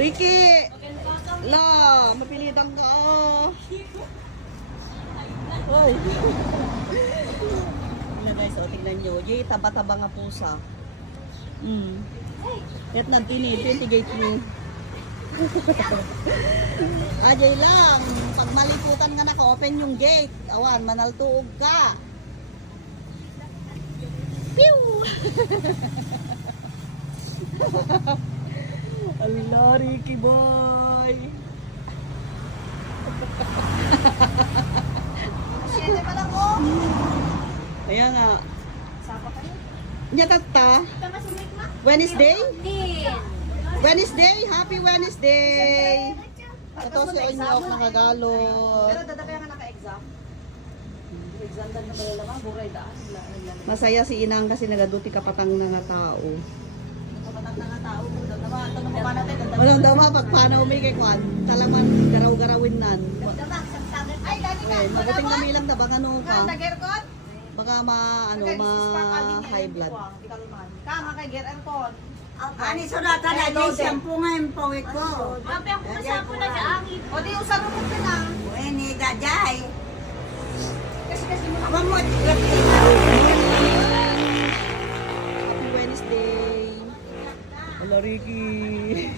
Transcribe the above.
Ricky! La, mapilitan ka. Hoy. Ano guys, o tingnan nyo. Jay, taba-taba nga pusa. Kahit nagtinit, yung tigate nyo. Jay lang. Pag maliputan nga naka-open yung gate. Awan, manaltuog ka. Pew! Ala, Ricky boy. Siyete pa lang ko. Kaya nga. Sapa ka rin. Nyatatta. Tama sa mic ma? Wednesday? Din. Wednesday? Happy Wednesday! Ito si Onyok nakagalot. Pero dadakaya nga naka-exam. Exam dan na pala naman. Buray daan. Masaya si Inang kasi nagaduti kapatang na nga tao. Kapatang na nga tao. Tanong pa natin. Walang daw pag paano umikay kwan. Talaman garaw-garawin nan. Ay, dali ka. Okay, mabuting kamilang na baka ano ka. Nag-aircon? Baka high blood. Kama kay Ger Aircon. Ani sunatan na di shampoo nga yung pawit ko. Mapi ang kumasapo na sa angin. O di usan mo ka na. Ini dajay. Kasi mo Mamot. Happy Wednesday! Hello, Ricky!